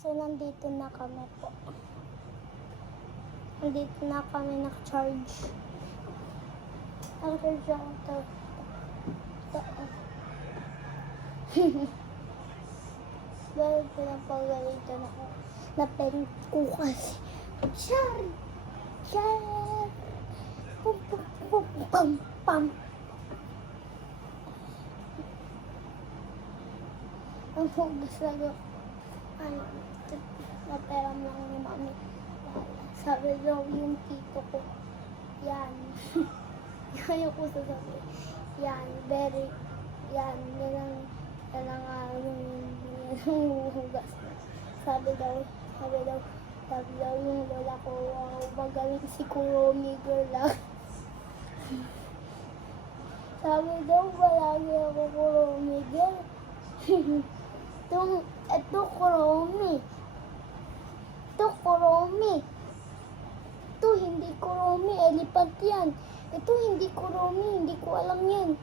So, nandito na kami po. Nandito na kami naka-charge. Naka-charge ako ito. Dahil pinapagalitan ako na pen ko kasi. Char! Char! Pum pum pum pam pam. Ang hugas lang ako. Ano, naperam lang ni mami. Sabi daw yung tito ko, yan. Yan yung kusa sabi. Yan, very, yan ang hugas. Sabi daw yung lola ko, wow, magaling si Kuromi girl lang. Sabi daw, palagi ako Kuromi girl. Ito Kuromi. Ito Kuromi. Ito hindi Kuromi, elephant yan. Ito hindi Kuromi, hindi ko alam yan.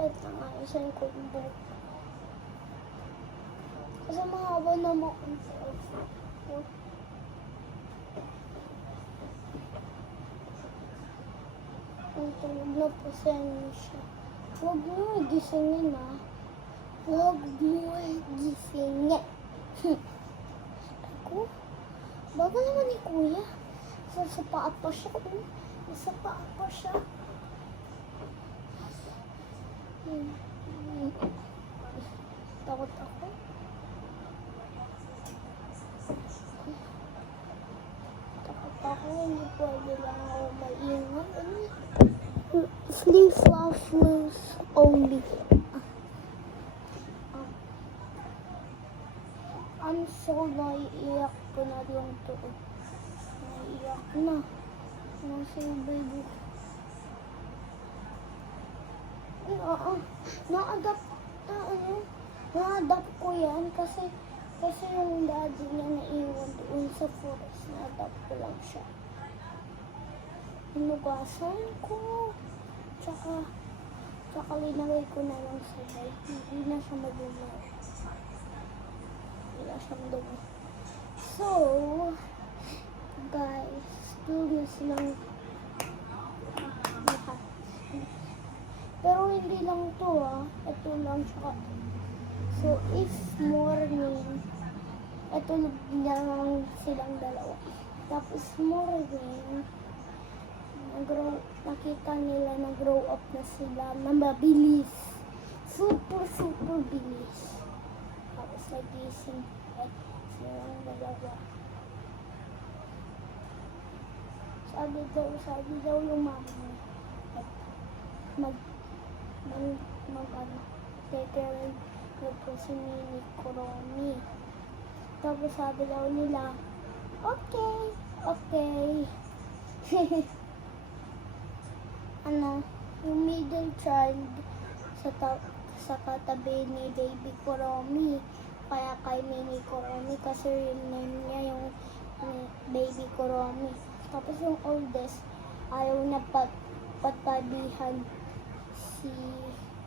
Ito nga, isang kumbo. Kasi mahaba na mo. Ang tulog na po siya. Huwag mo gisingin ah. Huwag mo gisingin. Ako? Bago naman ni Kuya. Sa paa pa siya. Sa paa pa siya. Takot ako. Hindi pwede lang ako maingat. Flip-floppers only. I'm so naiiyak ko na yung tuod. Naiiyak na. Nasa yung baby. Na-adapt ko yan kasi yung daddy niya naiwan doon sa forest. Na-adapt ko lang siya. Inugasan ko. Tsaka linagay ko na lang sa bed. Hindi na siya madumi. So, guys, doon silang lahat. Pero hindi lang to ito lang siya. So, if morning, ito lang silang dalawa. Tapos morning, nakita nila nag-grow up na sila na mabilis. Super bilis. Tapos nagising silang dalawa. Sabi daw yung mama take-care po si Mini Kuromi. Tapos sabi daw nila, okay. Yung middle child sa katabi ni Baby Kuromi. Kaya kay Mini Kuromi kasi real name niya yung Baby Kuromi. Tapos yung oldest, ayaw na patabihan si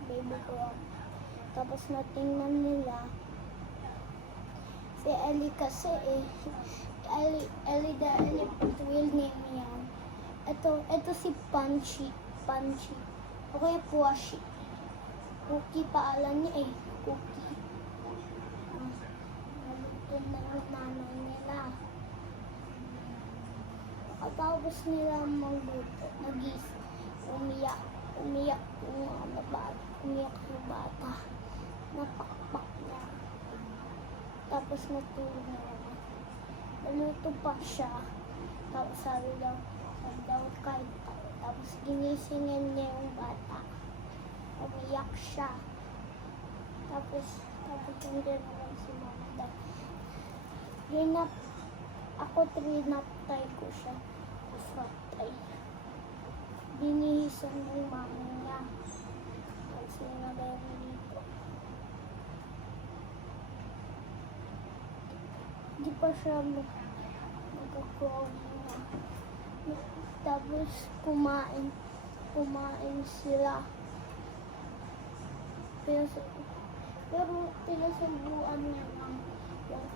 Baby Kuromi. Tapos natingnan nila si Ellie kasi Ellie the elephant real name yan. Ito si Punchy. O kaya Puashi. Cookie paalam niya Cookie. Nalutod na ng nanay nila. Tapos nila magluto. Umiyak yung bata. Napakpak niya. Tapos natulog na naman. Naluto pa siya. Tapos sabi daw kahit tapos ginisingin niya yung bata. Umiyak siya. Tapos hindi naman si mama daw. Ako trinaptay ko siya. Fraptay. Binihisan ng mama niya. Tapos nilagay mo dito. Di pa siya magkakuha na. Tapos kumain sila. pero pinasubuan niya lang yung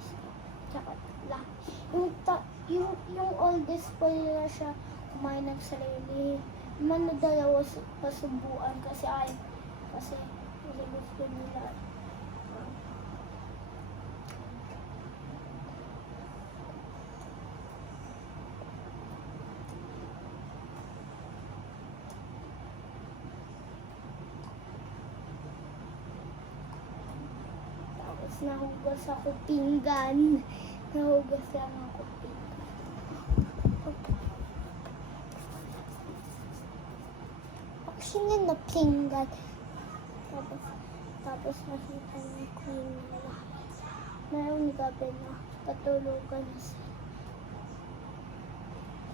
tsaka lahat. Yung oldest pa nila siya kumain ng sarili. Man na dalawa pasubuan kasi gusto nila. Tapos nahugas ako pinggan. Nahugas lang ako pinggan. Actually na pinggan. Tapos nakita niya ko yung lahat. Mayroong gabi na patulugan na sila.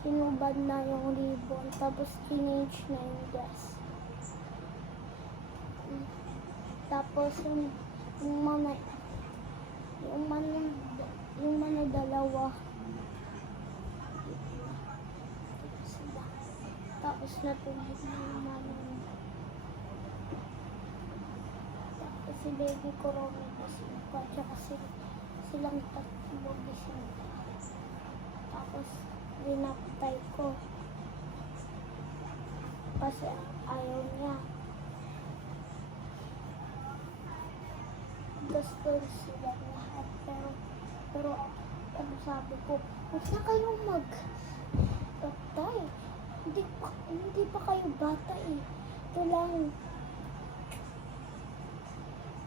Sinubad na yung ribbon. Tapos change na yung dress. Tapos yung mga dalawa. Sila. Tapos natulog na yung mama. Tapos si baby ko Romy gising pa. Tsaka silang tatlo gising pa. Tapos rinaptay ko. Kasi ayaw niya. Gusto sila lahat. Pero ano sabi ko, huwag na kayong mag-raptay. Hindi pa kayo bata eh. Ito lang.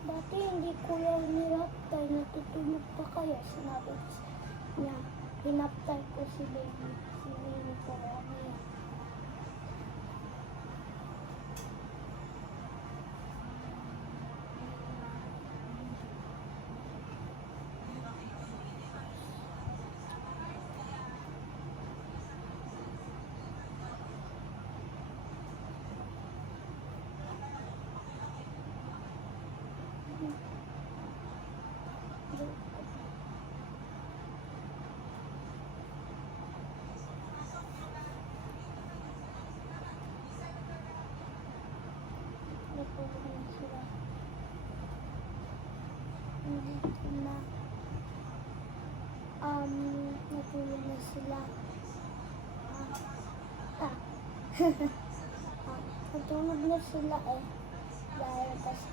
Dati hindi ko lang niraptay. Natutulog pa kayo. Sinabi ko niya. Hinaptay ko si baby. Si baby ko. Natulog na sila. Natulog na sila. Natulog na sila eh. Dahil kasi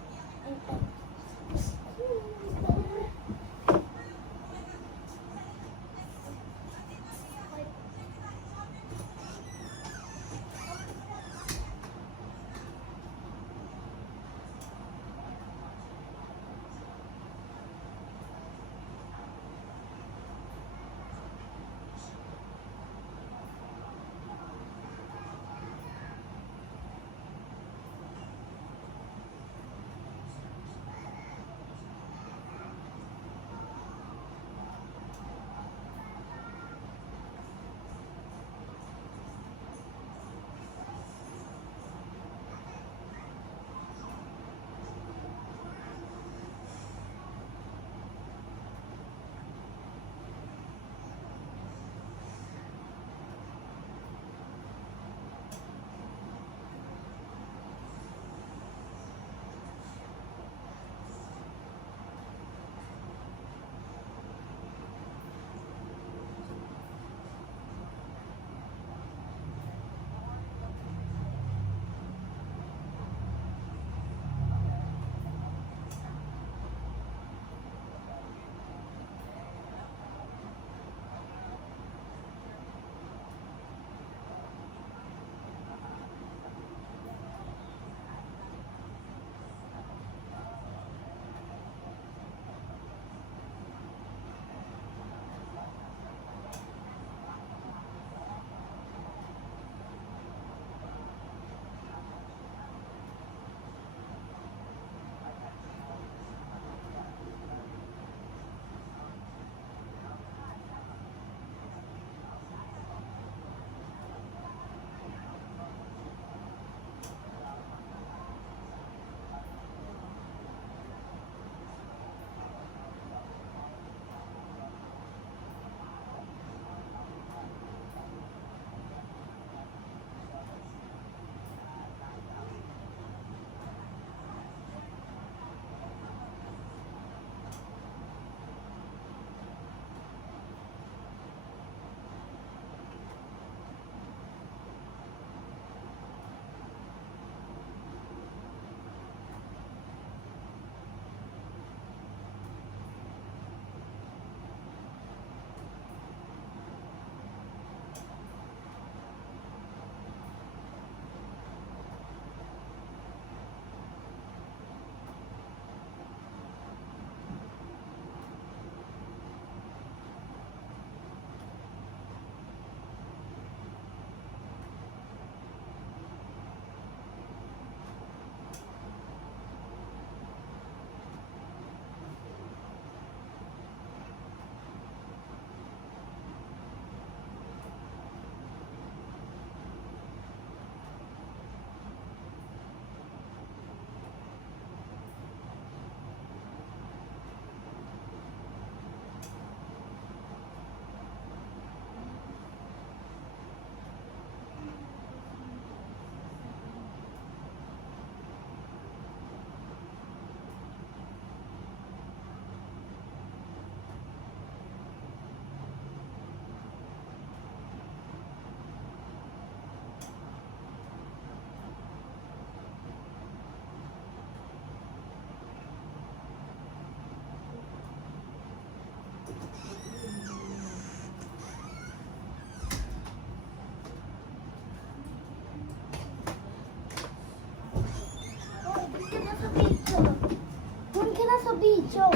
video.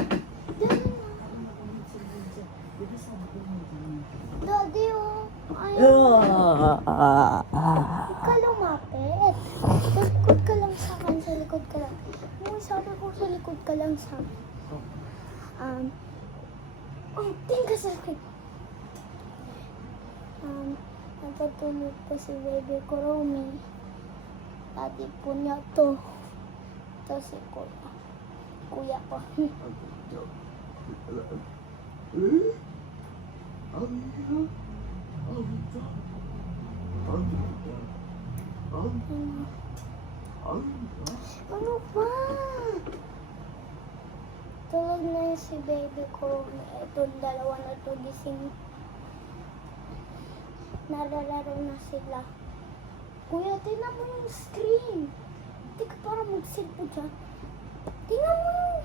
Dali na. Daddy, oh. Ayaw. Huwag ka lumapit. Sa likod ka lang sa akin. Sa likod ka lang. Yung sabi ko, sa likod ka lang sa akin. Tingin ka sa akin. Nagpatulog pa si baby ko, Romy. Daddy po niya to. Ito si kuya ko. Ano ba? Tulog na yun si baby ko. Itong dalawa na to gising. Nalalaro na sila. Kuya, tingnan mo yung screen. Hindi ka para mag-cellphone dyan. Tingnan mo yun.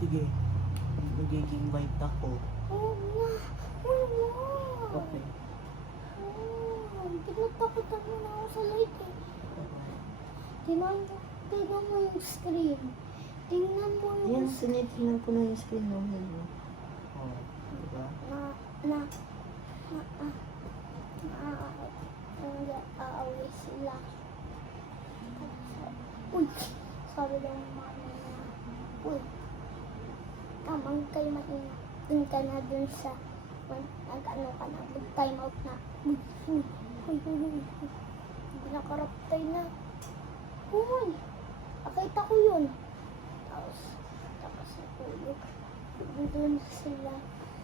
Sige. Magiging bite ako. Oo nga. Oo nga. Okay. Pinatakotan mo na ako sa light eh. Tingnan mo yung screen. Tingnan mo yung Yan, sinitingnan ko na yung screen mo. Oh, diba? Aaway sila. Uy! Sabi daw ng mama niya. Uy! Tamang kayo maingat. Dun ka na dun sa nag-ano ka na. Mag-time out na. Uy! Nakaraptay na. Uy! Nakita ko yun. Tapos natulog. Dun sila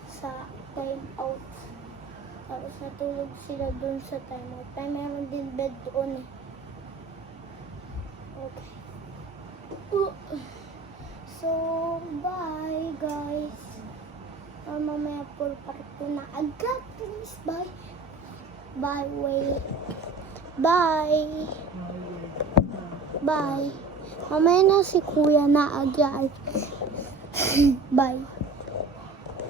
sa time out. Tapos natulog sila dun sa time out. Meron din bed doon eh. Okay. So, bye guys. Mamaya full part 2 na agad. Please, bye. Bye, wait. Bye. Bye. Mamaya na si kuya na agad. Bye.